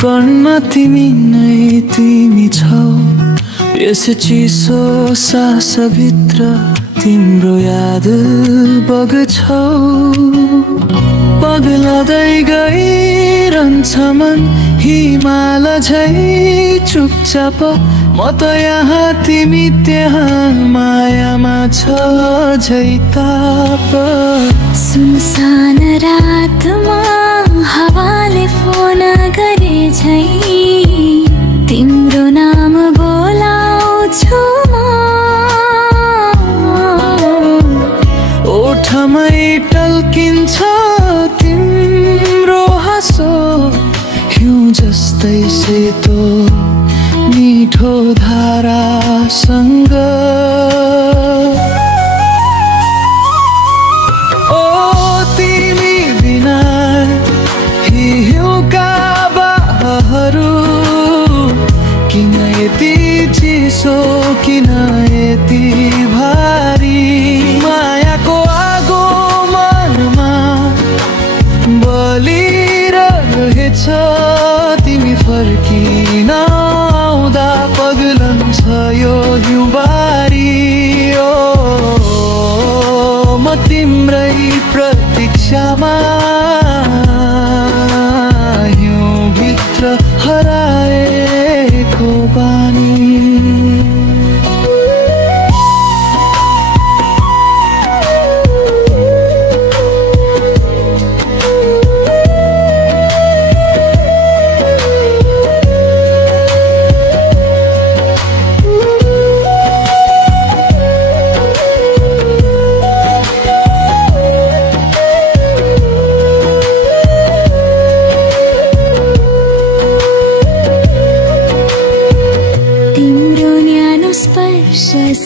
कणमा तिमी नै तिमी छौ यस चिसो सासभित्र तिम्रो याद बग्छौ पग्लदै गइरहन्छ मन हिमाल झै चुपचाप म त यहाँ तिमी त्यहाँ मायामा छ झै ताप सुनसान रातमा हावाले फोन गरे झै तिम्रो नाम बोलाउँछु म ओठमै टल्किन्छ तिम्रो हाँसो हिउँ जस्तै सेतो मिठो धारासँग ओ तिमी बिना हिउँका बाहरु किन यति चिसो किन यति भारी मायाको आगो मनमा बलिरहेछ तिमी फर्किन आउँदा पग्लन्छ यो हिउँबारी ओ म तिम्रै प्रतीक्षामा हिउँभित्र हराएको बानी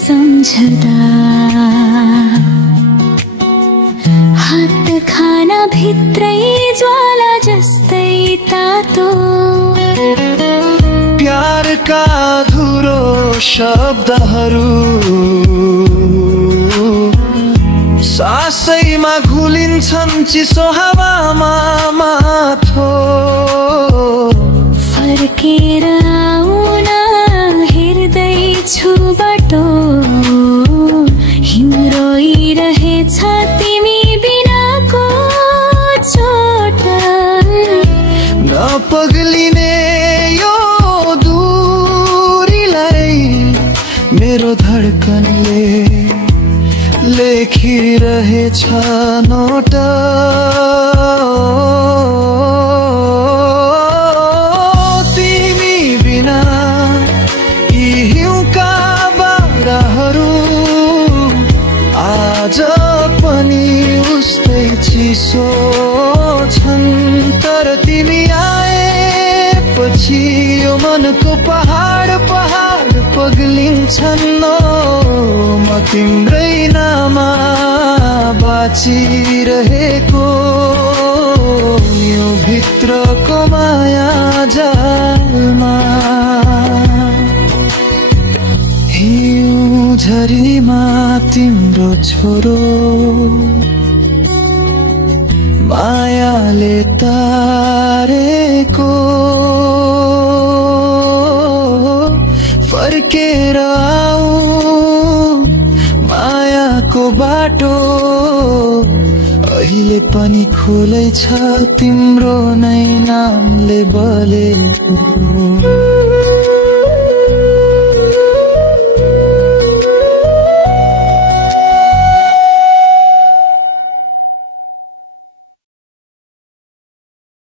सम्झदा हात खाना भित्रै ज्वाला जस्तै तातो प्यारका अधुरो शब्दहरू सासैमा घुलिन्छन् चिसो हावामा माथो फर्केर आउन हेर्दैछु बाटो हिउँ रोइरहेछ तिमी बिनाको चोट नपग्लिने यो दूरीलाई मेरो धड्कनले लेखिरहेछ नोट तिमी बिना यी हिउँका बाराहरू आज पनि उस्तै चिसो छन् तर तिमी आएपछि यो मनको पहाड पहाड पग्लिन्छन् म तिम्रै नाममा बाँचिरहेको यो भित्रको माया जालमा हिउँ झरीमा तिम्रो छोरो मायाले तारेको फर्केर आऊ मायाको बाटो अहिले पनि खुलै छ तिम्रो नै नामले बोलेको